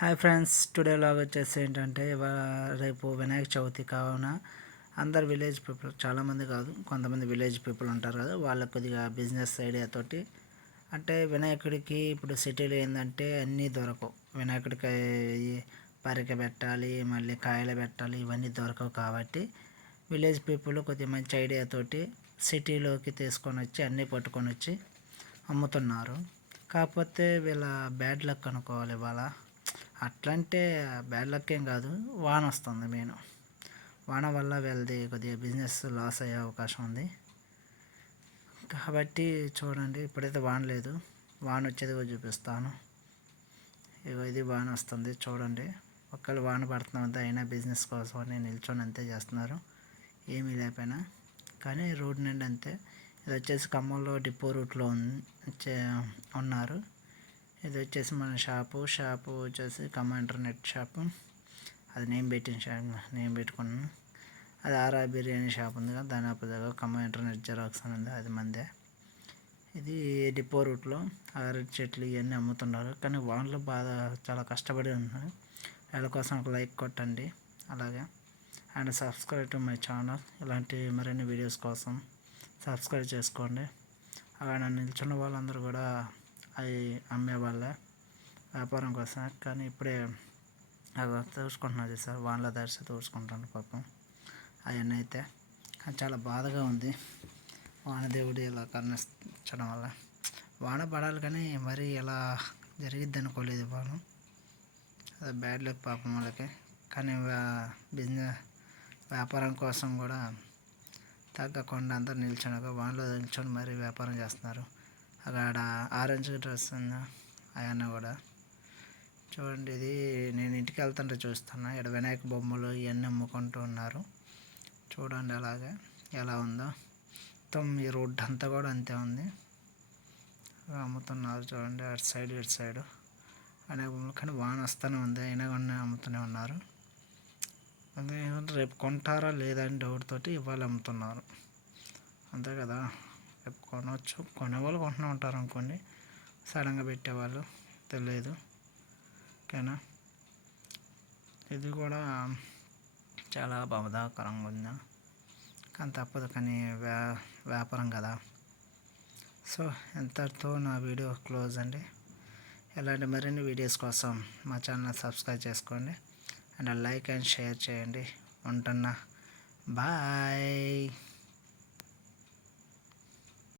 Hi friends, today log వచ్చేసి ఏంటంటే రేపు వినాయక చవితి కావున అందరు విలేజ్ పీపుల్, చాలామంది కాదు కొంతమంది విలేజ్ పీపుల్ ఉంటారు కదా, వాళ్ళకి కొద్దిగా బిజినెస్ ఐడియా తోటి అంటే వినాయకుడికి ఇప్పుడు సిటీలో ఏంటంటే అన్నీ దొరకవు. వినాయకుడికి పరిక పెట్టాలి, మళ్ళీ కాయలు పెట్టాలి, ఇవన్నీ దొరకవు. కాబట్టి విలేజ్ పీపుల్ కొద్దిగా మంచి ఐడియా తోటి సిటీలోకి తీసుకొని వచ్చి అన్నీ పట్టుకొని వచ్చి అమ్ముతున్నారు. కాకపోతే వీళ్ళ బ్యాడ్ లక్ అనుకోవాలి. ఇవాళ అట్లంటే బ్యాడ్ లక్ ఏం కాదు, వాన వస్తుంది. మెయిన్ వాన వల్ల వీళ్ళది కొద్దిగా బిజినెస్ లాస్ అయ్యే అవకాశం ఉంది. కాబట్టి చూడండి, ఇప్పుడైతే వాన లేదు, వాన వచ్చేది కూడా చూపిస్తాను. ఇగో ఇది వాన వస్తుంది చూడండి. ఒక్కళ్ళు వాన పడుతున్నది అయినా బిజినెస్ కోసం అని నిల్చొని అంతే చేస్తున్నారు, ఏమీ లేకపోయినా. కానీ రోడ్ నుండి అంతే. ఇది వచ్చేసి ఖమ్మంలో డిపో రూట్లో ఉన్నారు. ఇది వచ్చేసి మన షాపు వచ్చేసి ఖమ్మం ఇంటర్నెట్ షాపు. అది నేమ్ పెట్టుకున్నాను. అది ఆర్ఆర్ బిర్యానీ షాప్ ఉంది కదా, దాని దగ్గర ఖమ్మం ఇంటర్నెట్ జెరాక్స్ అని ఉంది, అది మందే. ఇది డిపో రూట్లో అరటి చెట్లు ఇవన్నీ అమ్ముతున్నారు. కానీ వాళ్ళు బాగా చాలా కష్టపడి ఉన్నారు. వాళ్ళ కోసం ఒక లైక్ కొట్టండి, అలాగే and subscribe to my channel. ఇలాంటి మరిన్ని వీడియోస్ కోసం సబ్స్క్రైబ్ చేసుకోండి. అలా నన్ను నిల్చున్న వాళ్ళందరూ కూడా అవి అమ్మే వాళ్ళే వ్యాపారం కోసం. కానీ ఇప్పుడే అవి తోసుకుంటున్నది సార్, వానలో దర్శ తోసుకుంటాను పాపం అవన్నీ. అయితే కానీ చాలా బాధగా ఉంది. వానదేవుడు ఇలా కరుణించడం వల్ల వాన పడాలి, కానీ మరీ ఇలా జరిగిద్ది అనుకోలేదు. వాన అది బ్యాడ్ లక్ పాపం వాళ్ళకి. కానీ వ్యాపారం కోసం కూడా తగ్గకుండా అందరు నిల్చొని వానలో నిల్చొని మరీ వ్యాపారం చేస్తున్నారు. అక్కడ ఆరెంజ్ డ్రెస్ ఉంది, అవన్నీ కూడా చూడండి. ఇది నేను ఇంటికి వెళ్తుంటే చూస్తున్నా, ఇక్కడ వినాయక బొమ్మలు ఇవన్నీ అమ్ముకుంటూ ఉన్నారు. చూడండి అలాగే ఎలా ఉందో. మొత్తం ఈ రోడ్డు అంతా కూడా అంతే ఉంది, అమ్ముతున్నారు. చూడండి అటు సైడ్ ఇటు సైడు వినాయక బొమ్మలు. కానీ వాన వస్తూనే ఉంది, అయినా కూడా అమ్ముతూనే ఉన్నారు. అదే రేపు కొంటారా లేదా అని డౌట్ తోటి ఇవాళ అమ్ముతున్నారు, అంతే కదా. రేపు కొనవచ్చు, కొనేవాళ్ళు కొంటూనే ఉంటారు అనుకోండి, సడన్గా పెట్టేవాళ్ళు తెలియదు. ఓకేనా. ఇది కూడా చాలా బాధాకరంగా ఉంది, కానీ తప్పదు. కానీ వ్యాపారం కదా. సో ఎంతటితో నా వీడియో క్లోజ్ అండి. ఇలాంటి మరిన్ని వీడియోస్ కోసం మా ఛానల్ సబ్స్క్రైబ్ చేసుకోండి అండ్ లైక్ అండ్ షేర్ చేయండి. ఉంటున్నా, బాయ్.